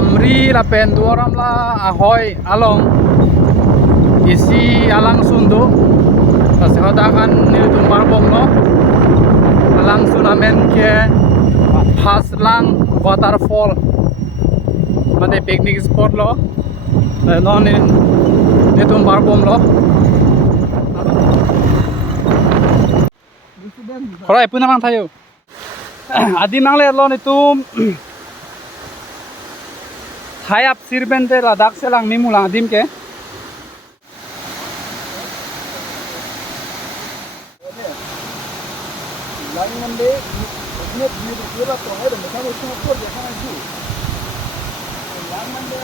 Amri la No1-Duar-Amla ahoy along isi alang sundo kasi hodakan nito marbong no alang sunamen ke Phaslang waterfall mate picnic spot lo no nito marbong lo Korai puna mang tayo adi mangle lo nito hayap sirbente la dak selang mimulang adim ke Langande ini dia tu ada macam itu apa dia kan itu Langande